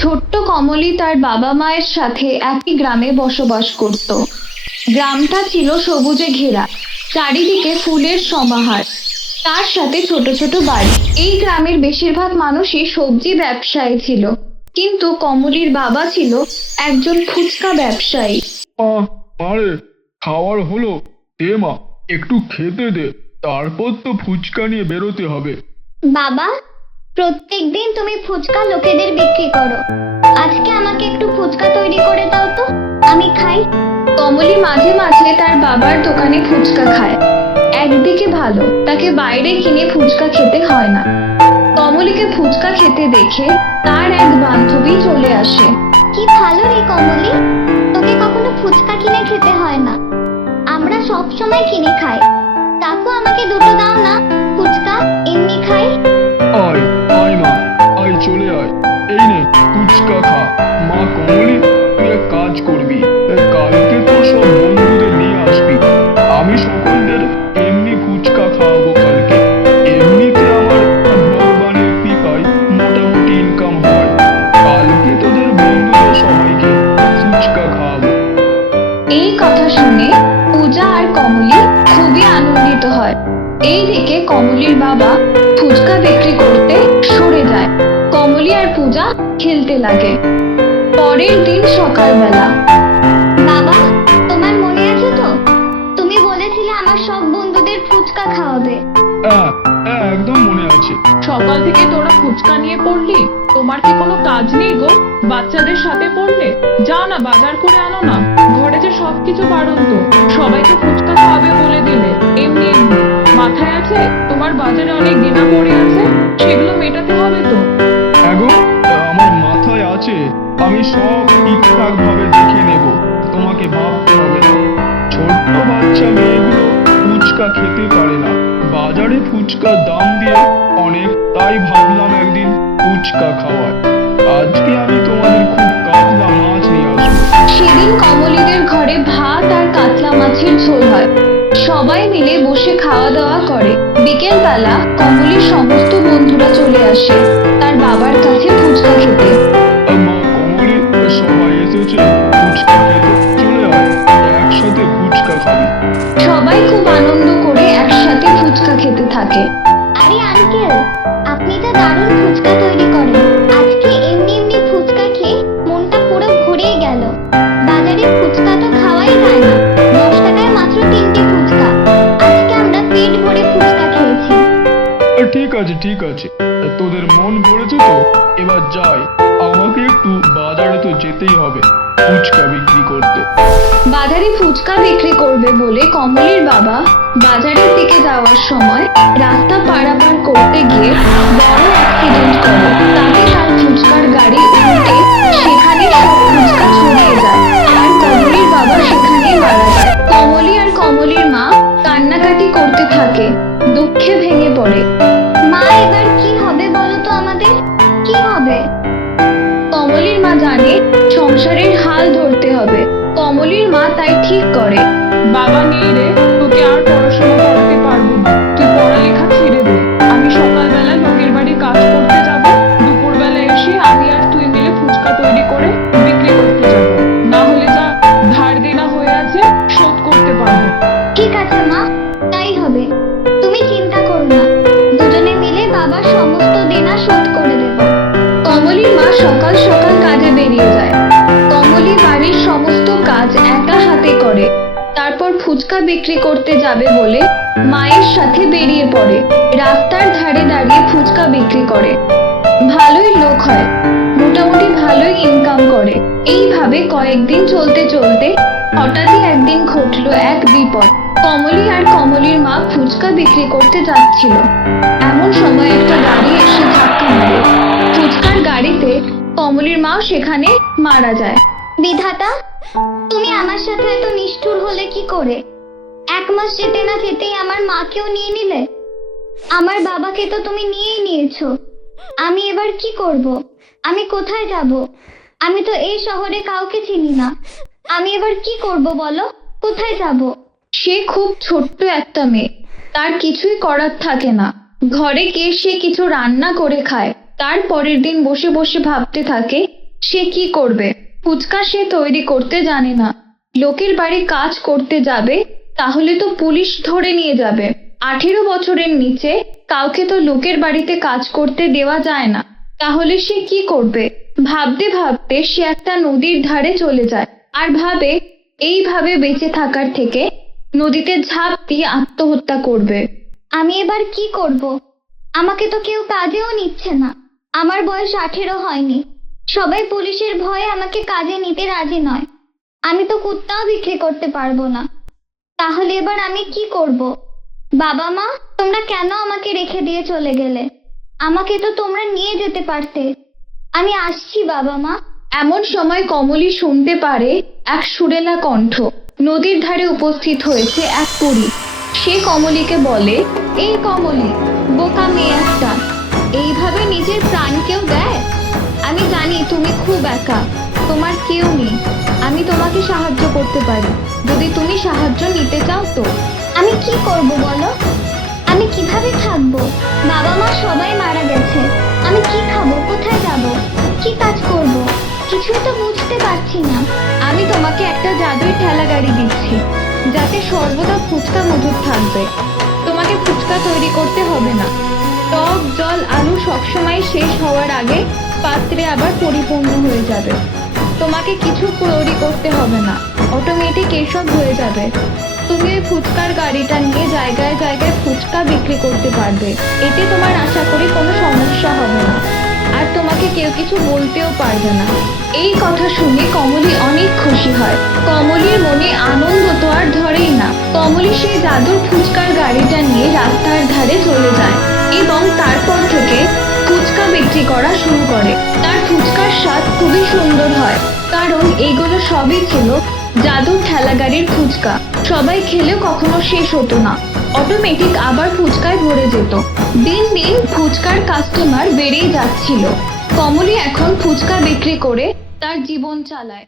ছোট্ট কমলি তার বাবা মায়ের সাথে একই গ্রামে বসবাস করত। গ্রামটা ছিল সবুজে ঘেরা, চারিদিকে ফুলের সমাহার, তার সাথে ছোট ছোট বাড়ি। এই গ্রামের বেশিরভাগ মানুষই সবজি ব্যবসায়ী ছিল, কিন্তু কমলির বাবা ছিল একজন ফুচকা ব্যবসায়ী। আরে খাওয়ার হলো, দে মা, একটু খেতে দে, তারপর তো ফুচকা নিয়ে বেরোতে হবে। বাবা, প্রত্যেকদিন তুমি ফুচকা লোকেদের বিক্রি করো, আজকে আমাকে একটু ফুচকা তৈরি করে দাও তো, আমি খাই। কমলি মাঝে মাঝে তার বাবার দোকানে ফুচকা খায়। একদিকে ভালো, তাকে বাইরে কিনে ফুচকা খেতে হয় না। কমলিকে ফুচকা খেতে দেখে তার এক বান্ধবী চলে আসে। কি ভালো রে কমলি, তোকে কখনো ফুচকা কিনে খেতে হয় না, আমরা সব সময় কিনে খাই। কাকু, আমাকে দুটো দাও না ফুচকা, এমনি খাই। আয় আয় মা, আয় চলে আয়, এই নে ফুচকা খা। মা কমলি, তুই এক কাজ করবি, কালকে তো সব বন্ধুদের নিয়ে আসবি, আমি সকলদের এমনি ফুচকা খাওয়াবো কালকে। এমনিতে আমার ভগবানের কৃপায় মোটামুটি ইনকাম হয়, কালকে তোদের বন্ধুদের সবাইকে ফুচকা খাওয়াবো। এই কথা শুনে পূজা আর কমলি খুবই আনন্দিত হয়। এইদিকে কমলির বাবা ফুচকা বিক্রি করতে সরে যায়। কমলি আর পূজা খেলতে লাগে। পরের দিন সকালবেলা। বাবা, তোমার মনে আছে তো, তুমি বলেছিলে আমার সব বন্ধুদের ফুচকা খাওয়াবে। হ্যাঁ হ্যাঁ, একদম মনে আছে। সকাল থেকে তোরা ফুচকা নিয়ে পড়লি, তোমার কি কোনো কাজ নেই গো? বাচ্চাদের সাথে পড়লে যাও না, বাজার করে আনো না, ঘরে যে সবকিছু বাড়ন্ত, সবাইকে ফুচকা খাওয়াবে বলে দিলে এমনি এমনি। মাথায় আছে তোমার বাজারে অনেক দেনা পড়ে আছে, সেগুলো মেটাতে হবে তো। এগো, আমার মাথায় আছে, আমি সব ঠিকঠাক ভাবে দেখে নেব, তোমাকে ভাবতে হবে না। ছোট্ট বাচ্চা মেয়েগুলো ফুচকা খেতে পারে না, বাজারে ফুচকার দাম দিয়ে অনেক, তাই ভাবলাম একদিন ফুচকা খাওয়ায়। আজকে আমি তোমাদের খুব কাতলা মাছ নিয়ে আসবো। সেদিন কমলিদের ঘরে ভাত আর কাতলা মাছের ঝোল হয়। সবাই মিলে বসে খাওয়া দাওয়া করে। বিকেলবেলা কমলির সমস্ত বন্ধুরা চলে আসে তার বাবার কাছে ফুচকা খেতে। মা কমলি, সবাই এসেছে ফুচকা খেতে, চলে আয়, একসাথে ফুচকা খাবি। সবাই খুব আনন্দ করে একসাথে ফুচকা খেতে থাকে। আরে আঙ্কেল, আপনি তো দারুণ ফুচকা তৈরি করেন, আজকে এমনি এমনি ফুচকা খেয়ে মনটা পুরো ভরে গেল। বাজারে ফুচকা তো খাওয়াই যায় না, 10 টাকায় মাত্র 3টে ফুচকা, আজকে আমরা পেট ভরে ফুচকা খেয়েছি। ঠিক আছে ঠিক আছে, তোদের মন ভরেছে তো, এবার যাই, আমাকে একটু বাজারে তো যেতেই হবে ফুচকা বিক্রি করতে। বাজারে ফুচকা বিক্রি করবে বলে কমলির বাবা বাজারের দিকে যাওয়ার সময় রাস্তা পারাপার করতে গিয়ে বড় অ্যাক্সিডেন্ট করে। তাতে তার ফুচকার গাড়ি উল্টে সেখানে সব ফুচকা ছড়িয়ে যায়, আর কমলির বাবা সেখানেই মারা যায়। কমলি আর কমলির মা কান্নাকাটি করতে থাকে, দুঃখে ভেঙে পড়ে। মা, এবার কি হবে বলো তো, আমাদের কি হবে? কমলির মা জানে সংসারের হাল ধরতে হবে। কমলির মা তাই ঠিক করে, বাবা নেই রে, তোকে আর পড়াশোনা করাতে পারবো না, তুই পড়ালেখা ছেড়ে দে। আমি সকালবেলা লোকের বাড়ি কাজ করতে যাব, দুপুরবেলা এসে আমি আর তুই মিলে ফুচকা তৈরি করে বিক্রি করতে যাব, না হলে যা ধার দেনা হয়ে আছে শোধ করতে পারবো। ঠিক আছে মা, তাই হবে, তুমি চিন্তা করো না, দুজনে মিলে বাবার সমস্ত দেনা শোধ করে দেব। কমলির মা সকাল সকাল কাজে বেরিয়ে যায়। কমলি বাড়ির সমস্ত কাজ একা হাতে করে। তারপর ফুচকা বিক্রি করতে যাবে বলে মায়ের সাথে বেরিয়ে পড়ে। রাস্তার ধারে দাঁড়িয়ে ফুচকা বিক্রি করে। ভালোই লোক হয়, মোটামুটি ভালোই ইনকাম করে। এইভাবে কয়েকদিন চলতে চলতে হঠাৎই একদিন ঘটলো এক বিপদ। কমলি আর কমলির মা ফুচকা বিক্রি করতে যাচ্ছিল, এমন সময় একটা গাড়ি এসে ধাক্কা মারে। ফুচকার গাড়িতে কমলির মাও সেখানে মারা যায়। বিধাতা, তুমি আমার সাথে এত নিষ্ঠুর হলে কি করে? 1 মাস যেতে না যেতেই আমার মাকেও নিয়ে নিলে, আমার বাবাকে তো তুমি নিয়েই নিয়েছো। আমি এবার কি করব? আমি কোথায় যাব? আমি তো এই শহরে কাউকে চিনি না, আমি এবার কি করব বলো, কোথায় যাব? সে খুব ছোট্ট একটা মেয়ে, তার কিছুই করার থাকে না। ঘরে গিয়ে সে কিছু রান্না করে খায়। তার পরের দিন বসে বসে ভাবতে থাকে সে কি করবে? ফুচকা সে তৈরি করতে জানে না। লোকের বাড়ি কাজ করতে যাবে, তাহলে তো পুলিশ ধরে নিয়ে যাবে। 18 বছরের নিচে কাউকে তো লোকের বাড়িতে কাজ করতে দেওয়া যায় না। তাহলে সে কি করবে? ভাবতে ভাবতে সে একটা নদীর ধারে চলে যায় আর ভাবে এইভাবে বেঁচে থাকার থেকে নদীতে ঝাঁপ দিয়ে আত্মহত্যা করবে। আমি এবার কি করব? আমাকে তো কেউ কাজেও নিচ্ছে না। আমার বয়স 18 হয়নি। সবাই পুলিশের ভয়ে আমাকে কাজে নিতে রাজি নয়। আমি তো কুত্তাও বিক্রি করতে পারবো না। তাহলে এবার আমি কি করব? বাবা মা, তোমরা কেন আমাকে রেখে দিয়ে চলে গেলে? আমাকে তো তোমরা নিয়ে যেতে পারতে। আমি আসছি বাবা মা। এমন সময় কমলি শুনতে পারে এক সুরেলা কণ্ঠ। নদীর ধারে উপস্থিত হয়েছে এক পরী। সে কমলিকে বলে, এই কমলি, বোকা মেয়ে একটা, এইভাবে নিজের প্রাণকেও দেয়? আমি জানি তুমি খুব একা, তোমার কেউ নেই। আমি তোমাকে সাহায্য করতে পারি, যদি তুমি সাহায্য নিতে চাও তো। আমি কি করব বলো? আমি কিভাবে থাকবো? বাবা মা সবাই মারা গেছে। আমি কি খাবো, কোথায় যাব, কি কাজ করব? কিছুই তো বুঝতে পারছি না। আমি তোমাকে একটা জাদুই ঠেলা গাড়ি দিচ্ছি, যাতে সর্বদা ফুচকা মজুদ থাকবে। তোমাকে ফুচকা তৈরি করতে হবে না। টক জল আলু সবসময় শেষ হওয়ার আগে পাত্রে আবার পরিপূর্ণ হয়ে যাবে। তোমাকে কিছু তৈরি করতে হবে না, অটোমেটিক এসব হয়ে যাবে। তুমি ওই ফুচকার গাড়িটা নিয়ে জায়গায় জায়গায় ফুচকা বিক্রি করতে পারবে। এতে তোমার আশা করি কোনো সমস্যা হবে না, আর তোমাকে কেউ কিছু বলতেও পারবে না। এই কথা শুনে কমলি অনেক খুশি হয়। কমলির মনে আনন্দ তো আর ধরেই না। কমলি সেই জাদুর ফুচকার গাড়িটা নিয়ে রাস্তার ধারে চলে যায় এবং তারপর থেকে ফুচকা বিক্রি করা শুরু করে। তার ফুচকার স্বাদ খুবই সুন্দর হয়, কারণ এইগুলো সবই ছিল জাদুর ঠেলা গাড়ির ফুচকা। সবাই খেলেও কখনো শেষ হতো না, অটোমেটিক আবার ফুচকায় ভরে যেত। দিন দিন ফুচকার কাস্টমার বেড়েই যাচ্ছিল। কমলি এখন ফুচকা বিক্রি করে তার জীবন চালায়।